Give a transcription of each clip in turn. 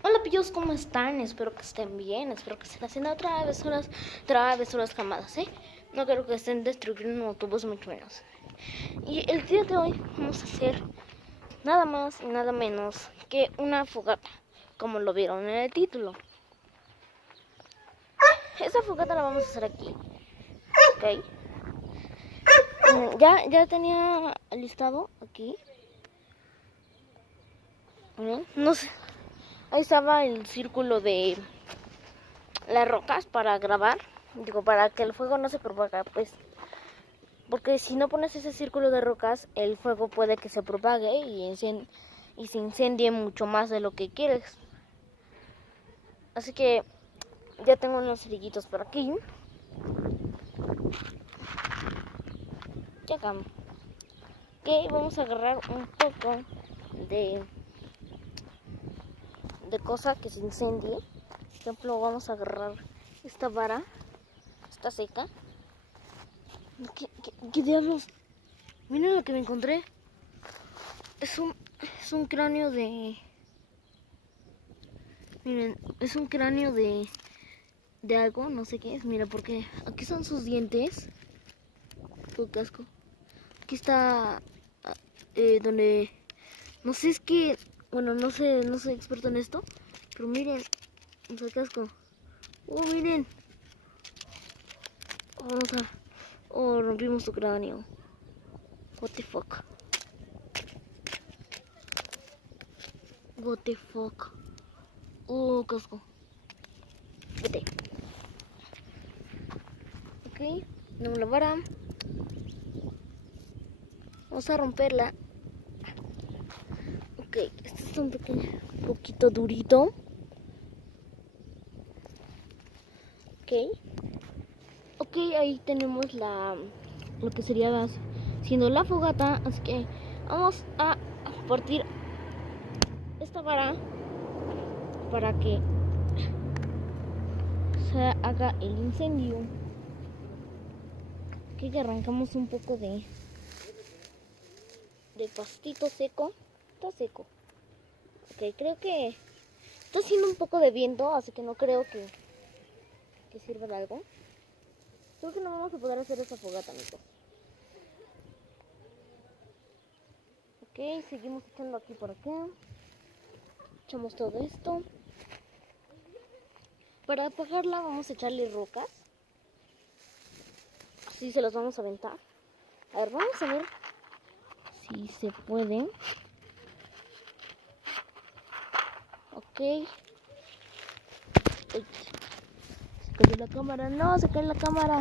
Hola pillos, ¿cómo están? Espero que estén bien, espero que estén haciendo travesuras jamadas, ¿eh? No creo que estén destruyendo un autobús, mucho menos. Y el día de hoy vamos a hacer nada más y nada menos que una fogata, como lo vieron en el título. Esa fogata la vamos a hacer aquí, ¿ok? Ya tenía listado aquí. No sé, ahí estaba el círculo de las rocas para grabar, digo, para que el fuego no se propaga, pues, porque si no pones ese círculo de rocas, el fuego puede que se propague y se incendie mucho más de lo que quieres. Así que ya tengo unos cerillitos por aquí. Ya acá. Ok, vamos a agarrar un poco de cosa que se incendie. Por ejemplo, vamos a agarrar esta vara, está seca. ¿Qué diablos? Miren lo que me encontré. Es un cráneo de... Miren, es un cráneo de algo, no sé qué es. Mira, porque aquí son sus dientes. Todo casco. Aquí está donde... No sé, es que... Bueno, no sé, no soy experto en esto. Pero miren, el casco. Oh, miren. Vamos a... Oh, rompimos su cráneo. What the fuck. What the fuck. Oh, casco. Vete. Ok, no me la vara. Vamos a romperla. Ok, este es un poquito durito. Ok, ahí tenemos lo que sería siendo la fogata. Así que vamos a partir esta vara para que se haga el incendio. Ok, que arrancamos un poco de pastito seco. Está seco. Ok, creo que está haciendo un poco de viento, así que no creo que sirva de algo. Creo que no vamos a poder hacer esa fogata, amigos. Ok, seguimos echando aquí por acá. Echamos todo esto. Para apagarla vamos a echarle rocas. Así se las vamos a aventar. A ver, vamos a ver si se puede. Ok. Ay, se cayó la cámara. No, se cayó la cámara.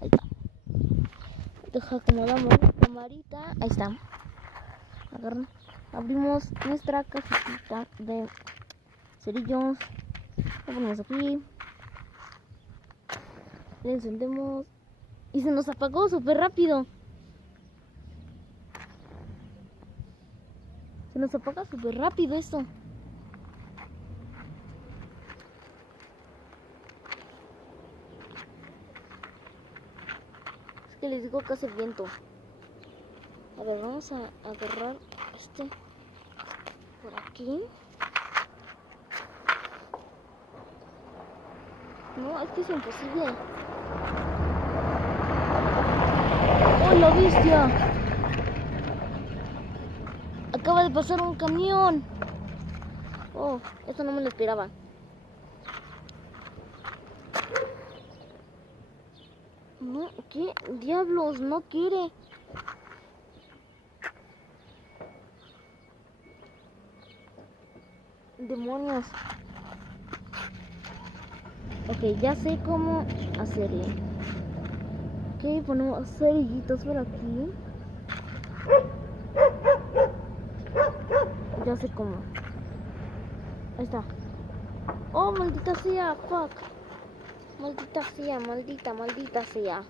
Ahí está. Deja acomodamos la camarita. Ahí está. Agarran. Abrimos nuestra cajita de cerillos. Lo ponemos aquí. Le encendemos. Y se nos apagó súper rápido. Se nos apaga súper rápido esto. Es que les digo que hace viento. A ver, vamos a agarrar este por aquí. No, es que es imposible. ¡Oh, la bestia! Acaba de pasar un camión. Oh, eso no me lo esperaba. No, ¿qué diablos? No quiere. Demonios. Ok, ya sé cómo hacerle. Ok, ponemos cerillitos por aquí. Ya sé cómo. Ahí está. Oh, maldita sea, fuck. Maldita sea, maldita sea.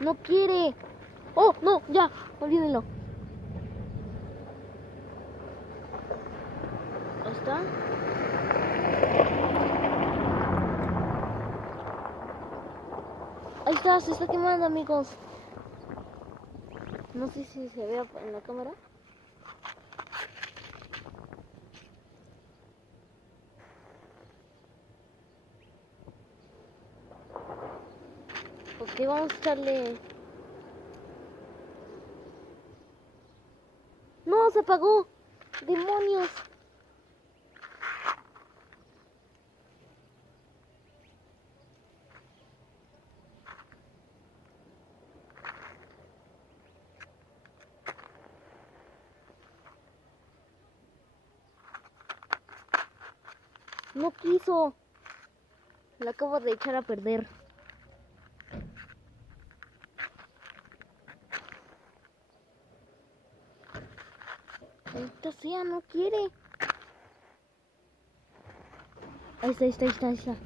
No quiere. Oh, no, ya, olvídenlo. Ahí está. Ahí está, se está quemando, amigos. No sé si se ve en la cámara. Ok, vamos a echarle... ¡No, se apagó! ¡Demonios! No quiso. La acabo de echar a perder. Esta sea, no quiere. Ahí está, ahí está, ahí está, ahí está.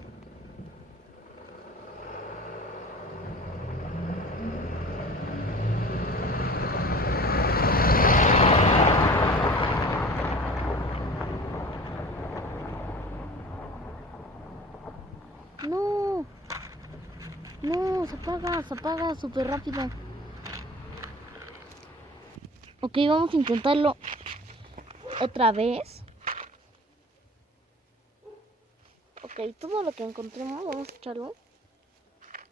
No. No, se apaga súper rápido. Ok, vamos a intentarlo otra vez. Ok, todo lo que encontremos vamos a echarlo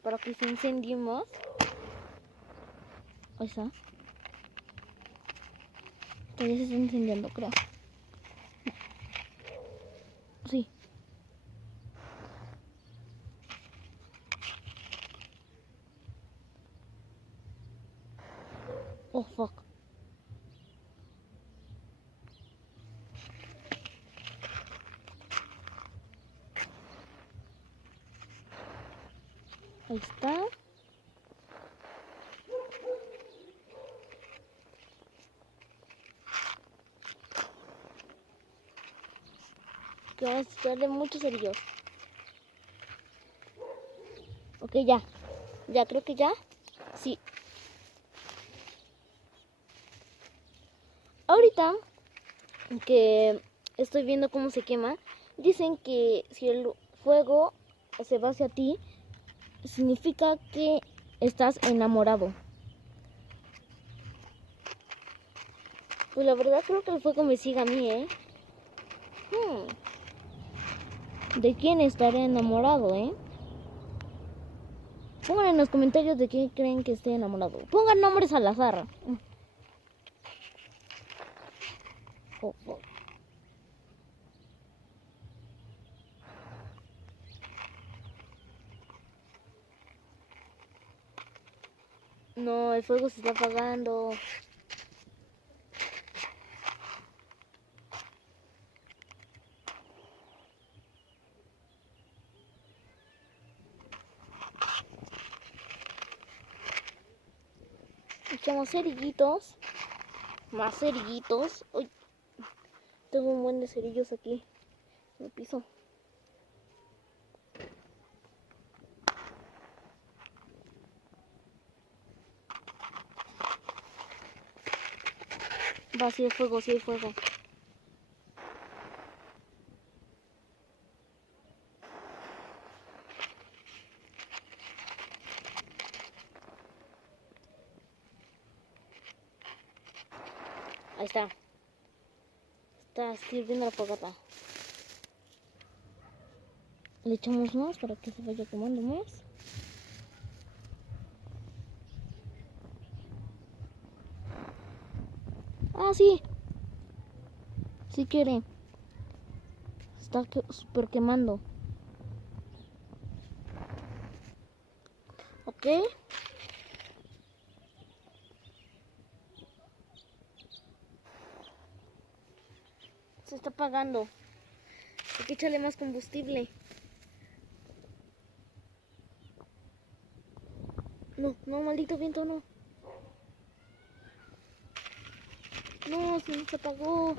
para que se incendie más. Ahí está. Todavía se está incendiando, creo. Sí. Oh, fuck. Ahí está. Que vamos a echarle muchos cerillos. Ok, ya. Ya, creo que ya. Sí. Ahorita que estoy viendo cómo se quema, dicen que si el fuego se va hacia ti, significa que estás enamorado. Pues la verdad creo que el fuego me sigue a mí, ¿eh? ¿De quién estaré enamorado, eh? Pongan en los comentarios de quién creen que esté enamorado. Pongan nombres al azar. Oh, oh. No, el fuego se está apagando. Echamos cerillitos. Más cerillitos. Uy, tengo un buen de cerillos aquí en el piso. Va, sí hay fuego, sí hay fuego. Ahí está. Está sirviendo la fogata. Le echamos más para que se vaya quemando más. Ah, sí. Sí quiere. Está súper quemando. Ok. Se está apagando. Hay que echarle más combustible. No, no, maldito viento, no. No, se nos apagó.